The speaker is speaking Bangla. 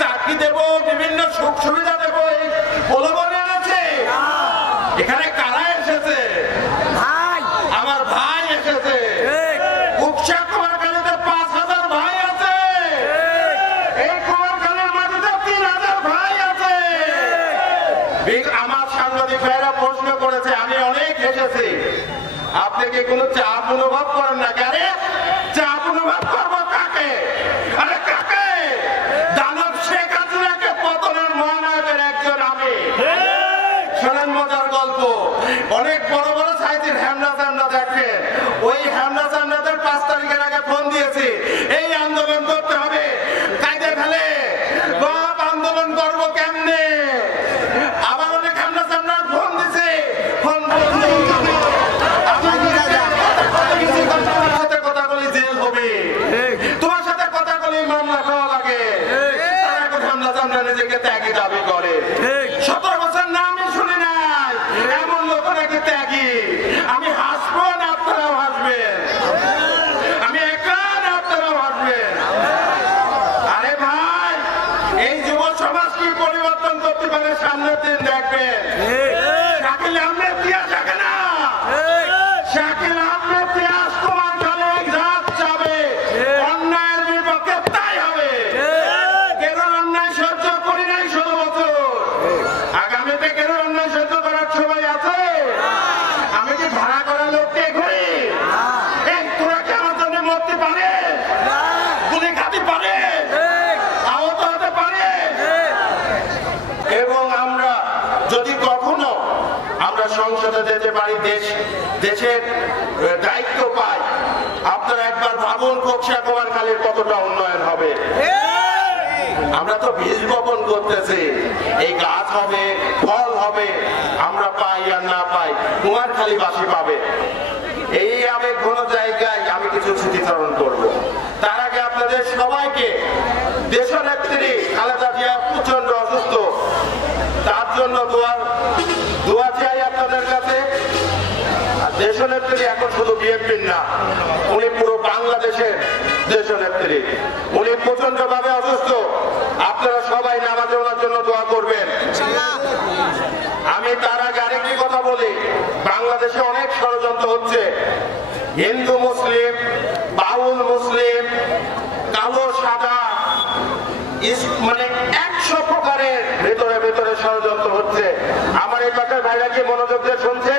চাকরি দেব, বিভিন্ন সুখ সুবিধা দেব, এই প্রলোভন এনেছে। এখানে কারা এসেছে? আমার ভাই এসেছে। উৎসা কুমারখালীতে 5,000 ভাই আছে, এই কুমারখালীর মাটিতে 3,000 ভাই আছে। আমার সাংবাদিক ভাইরা প্রশ্ন করেছে, আমি অনেক হেসেছি। আপনি কি কোনো চাপ অনুভব করেন না? আরে চাপ অনুভব করবো কাকে? আরে কাকে? দানব শেখ হাসিনাকে পতনের মহানায়কের একজন আমি। শোনেন মজার গল্প। অনেক বড় বড় সাইজের হ্যামনা চামড়া দেখেন, ওই হ্যামনা চামড়াদের 5 তারিখের আগে ফোন দিয়েছি, এই আন্দোলন করতে হবে। কাইদে ফেলে বাপ আন্দোলন করবো কেমনে? আবার অনেক হ্যামনা চামড়ার ফোন দিছে, ফোন কথা বলি জেল হবে, তোমার সাথে কথা বলি মামলা খাওয়া লাগে। তারা এখন হামলা চামড়া নিজেকে ত্যাগী দাবি করে। 17 বছর না আমি শুনি নাই এমন লোক নাকি ত্যাগী। আমি হাসবো না, আপনারাও হাসবেন। আমি একা না, আপনারাও হাসবেন। আরে ভাই, এই যুব সমাজ কি পরিবর্তন করতে পারে সামনের দিন দেখবেন। শাকিল আহমেদ দিয়া থাকে না, শাকিল আহমেদ দিয়া তোমার কালে রাত যাবে, অন্যায়ের বিপক্ষে তাই হবে। কেন অন্যায় সহ্য করি নাই 16 বছর, আগামীতে কেন অন্যায় সহ্য করার সময় আছে? আমি কি ভাড়া করা লোককে ঘুরি? তোরা কি আমার জন্য মরতে পারে? গুলি খাতে পারে? আহত হতে পারে? এবং আমরা যদি কখনো আমরা সংসদে যেতে পারি, দেশের দায়িত্ব পাই, আপনারা একবার ভাবুন উৎসা কুমারখালীর কতটা উন্নয়ন হবে। আমরা তো বীজ বপন করতেছি, এই গাছ হবে, ফল হবে, আমরা পাই আর না পাই কুমারখালীবাসী পাবে। এই আবেগ ঘন জায়গায় আমি কিছু স্মৃতিচারণ করব। তার আগে আপনাদের সবাইকে, দেশনেত্রী খালেদা জিয়া প্রচন্ড অসুস্থ, তার জন্য দোয়া চাই আপনাদের কাছে। দেশনেত্রী এখন শুধু বিএনপির না, উনি পুরো বাংলাদেশের দেশনেত্রী। উনি প্রচন্ড ভাবে অসুস্থ, আপনারা সবাই নামাজে ওনার জন্য দোয়া করবেন। আমি তার আগে আরেকটি কথা বলি, বাংলাদেশে অনেক ষড়যন্ত্র হচ্ছে। হিন্দু মুসলিম, বাউল মুসলিম, কালো সাদা, মানে 100 প্রকারের ভেতরে ভেতরে ষড়যন্ত্র হচ্ছে। আমার এই পাশের ভাইরা কি মনোযোগ দিয়ে শুনছে?